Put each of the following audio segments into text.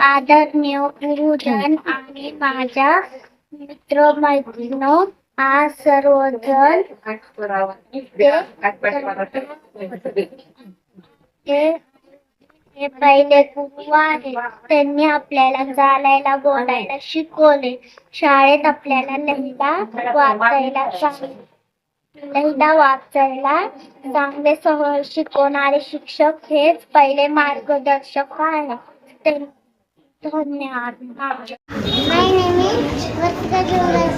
आदरणीय गुरुजन आणि माझ्या मित्र मैत्रिणी आज सर्वजण हे पहिले गुरु आहेत. त्यांनी आपल्याला चालायला बोलायला शिकवले. शाळेत आपल्याला लिहिता वाचायला चांगले सहज शिकवणारे शिक्षक हेच पहिले मार्गदर्शक आहेत. धन्यवाद. My name is Vatika Jonas.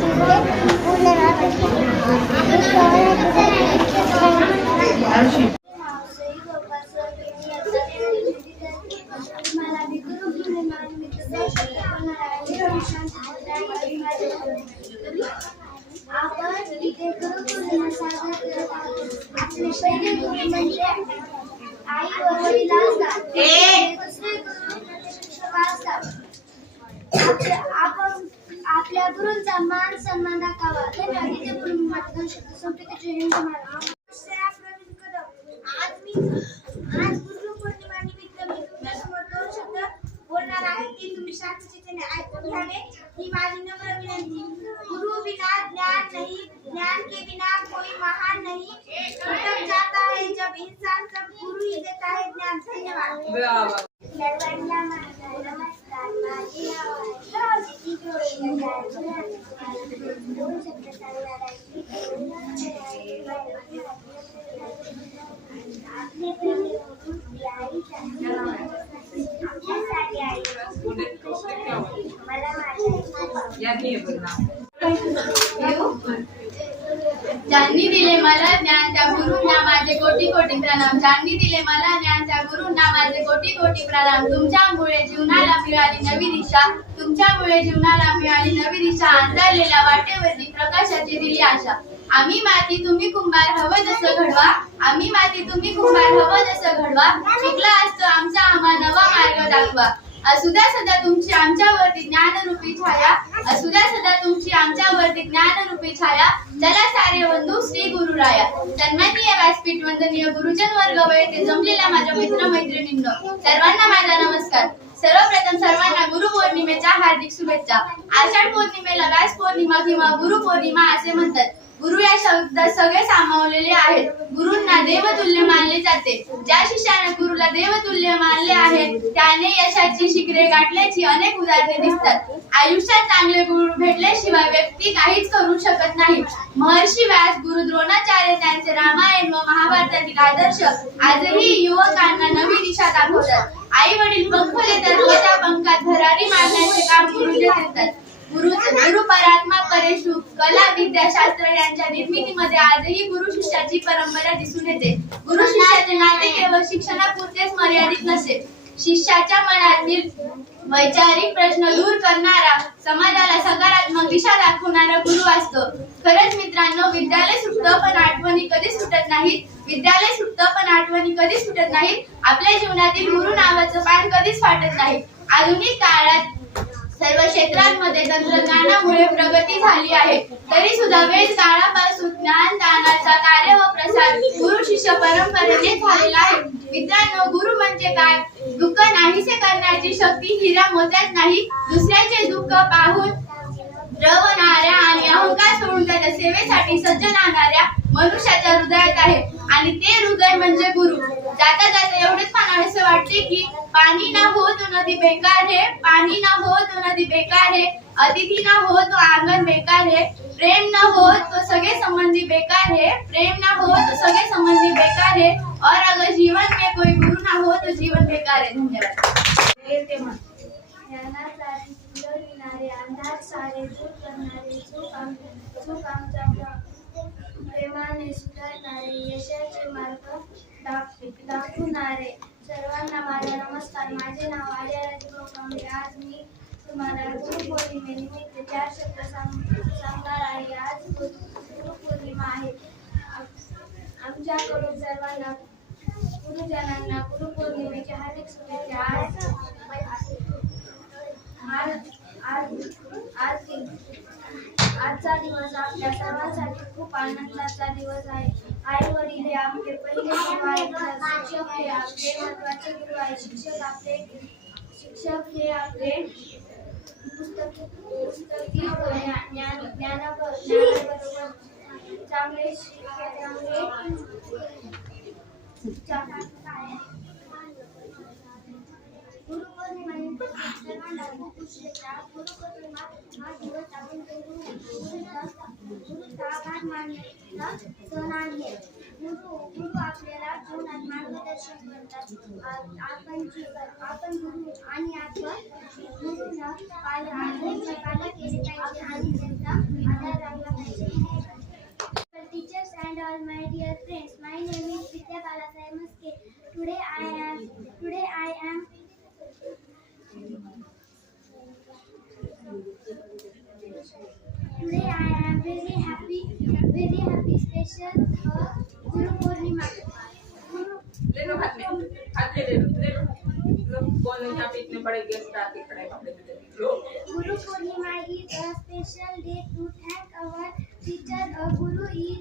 आपल्या गुरूंचा मान सन्मान दाखवा. आज गुरुपौर्णिमेनिमित्त मी तुमच्यासमोर 2 शब्द बोलणार आहे की तुम्ही शांततेने ऐकून घ्यावे ही माझी नम्र विनंती. गुरु बिना ज्ञान नहीं, ज्ञान के बिना कोई महान नहीं. भटक जाता है जब इंसान सब गुरु ही देता है ज्ञान. धन्यवाद. सर्वांना माझा नमस्कार. माझे नाव आहे दोन शब्द सांगणार आहे. आपले पहिले गुरु आई आमच्यासाठी आई. मला ज्यांनी दिले मला ज्ञान त्या गुरूंना माझे कोटी कोटी प्रणाम. ज्यांनी दिले मला ज्ञान त्या गुरूंना माझे कोटी कोटी प्रणाम. तुमच्यामुळे जीवनाला मिळाली नवी दिशा. तुमच्यामुळे जीवनाला मिळाली नवी दिशा. अंधारलेल्या वाटेवरती प्रकाशाची दिली आशा. आम्ही माती तुम्ही कुंभार हवं जसं घडवा. आम्ही माती तुम्ही कुंभार हवं जसं घडवा. शिकला असतो आमचा आम्हा नवा मार्ग दाखवा. असुद्या सदा तुमची आमच्यावरती ज्ञानरूपी छाया. असुद्या सदा तुमची आमच्यावरती ज्ञानरूपी छाया. चला सारे बंधू श्री गुरुराया. सन्माननीय व्यासपीठ, वंदनीय गुरुजन वर्ग व येथे जमलेल्या माझ्या मित्र मैत्रिणींनो, सर्वांना माझा नमस्कार. सर्वप्रथम सर्वांना गुरुपौर्णिमेच्या हार्दिक शुभेच्छा. आषाढ पौर्णिमेला व्यास पौर्णिमा किंवा गुरुपौर्णिमा असे म्हणतात. गुरु या शब्दात सगळे सामावलेले आहेत. गुरूंना देवतुल्य मानले जाते. ज्या शिष्याने गुरुला देवतुल्य मानले आहे त्याने यशाची शिखरे गाठल्याची अनेक उदाहरणे दिसतात. आयुष्यात चांगले गुरु भेटल्याशिवाय व्यक्ती काहीच करू शकत नाही. महर्षी व्यास, गुरु द्रोणाचार्य त्यांचे रामायण व महाभारतातील आदर्श आजही युवकांना नवी दिशा दाखवतात. आई वडील पंख देतात व त्या पंखात भरारी मारण्याचे काम गुरुजी करतात. गुरु परात्मा परेशु कला विद्या शास्त्र यांच्या निर्मितीमध्ये आजही गुरु शिष्याची परंपरा दिसून येते. गुरु शिष्याचे नाते केवळ शिक्षणापुरतेच मर्यादित नसते. शिष्याच्या मनातील वैचारिक प्रश्न दूर करणारा, समाजाला सकारात्मक दिशा दाखवणारा गुरु असतो. खरंच मित्रांनो, विद्यालय सुटतं पण आठवणी कधी सुटत नाहीत. विद्यालय सुटतं पण आठवणी कधी सुटत नाहीत. आपल्या जीवनातील गुरु नावाचं पान कधीच फाटत नाही. आधुनिक काळात सर्व क्षेत्रांमध्ये तंत्रज्ञानामुळे प्रगती झाली आहे. तरी सुद्धा वेद काळापासून ज्ञानदानाचा कार्य व प्रसार गुरु शिष्य परंपरेने झालेला आहे. मित्रांनो, गुरु म्हणजे काय? दुःख नाहीसे करण्याची शक्ती हिरा मोत्यात नाही. दुसऱ्याचे दुःख पाहून रवणाऱ्या आणि अहंकार सोडून त्याच्या सेवेसाठी सज्ज राहणाऱ्या मनुष्याच्या हृदयात आहे. आणि ते हृदय म्हणजे गुरु. जाता जाता एवढेच म्हणावेसे वाटते की पाणी ना हो तो नदी बेकार है. पाणी ना हो तो नदी बेकार है. अतिथी ना हो तो आंगन बेकार है. प्रेम ना हो तो सगे संबंधी बेकार है. प्रेम ना हो तो सगे संबंधी बेकार है. और अगर जीवन में कोई गुरु ना हो तो जीवन बेकार है. धन्यवाद. अंधार सारे दूर करणारे, चूक आमच्या प्रेमाने सुधारणारे, यशाचे मार्ग दाखवणारे. सर्वांना माझा नमस्कार. माझे नाव आर्या राजगोपांबे. आज मी तुम्हाला गुरुपौर्णिमेनिमित्त 4 शब्द सांगणार आहे. आज गुरुपौर्णिमा आहे. आमच्याकडून सर्वांना गुरुजनांना गुरुपौर्णिमेच्या हार्दिक शुभेच्छा. आनंदाचा दिवस आहे. आई वडील हे आपले पहिले गुरु आहेत. शिक्षक हे आपले महत्त्वाचे गुरु आहेत. शिक्षक हे आपले पुस्तकी ज्ञानाबरोबर चांगले गुरुपौर्णिमेनिमित्त सर्वांना खूप शुभेच्छा. गुरुपौर्णिमा हा दिवस आपण गुरुचा आभार मानण्याचा सण आहे. गुरु आपल्याला जीवनात मार्गदर्शन करतात. आपण गुरु आणि आपण गुरुला पालन केले पाहिजे आणि त्यांचा आदर राखला पाहिजे. Teachers and all my dear friends, my name is Vidya Balasai Maske. Today I am very happy special Guru Purnima. ले लो हाथ में ले लो कौन यहाँ पे इतने बड़े गेस्ट आके खड़े हैं कपड़े में low. Guru Purnima is a special day to thank our teacher. A guru is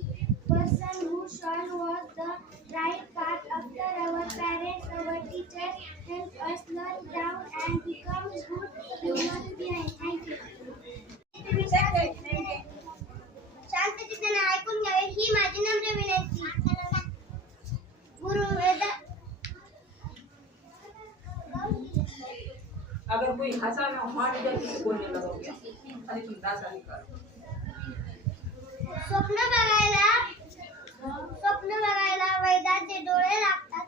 person who shows us the right path. After our parents, our teachers help us learn down and become good human beings. Thank you. शांत चित्ताने ऐकून घ्यावे ही माझी नम्र विनंती. गुरु अगर कोई हंसा ना मार दिया किसी बोलने लगोगे अरे तुम दासा निकाल. स्वप्न बघायला वेदाचे डोळे लागतात.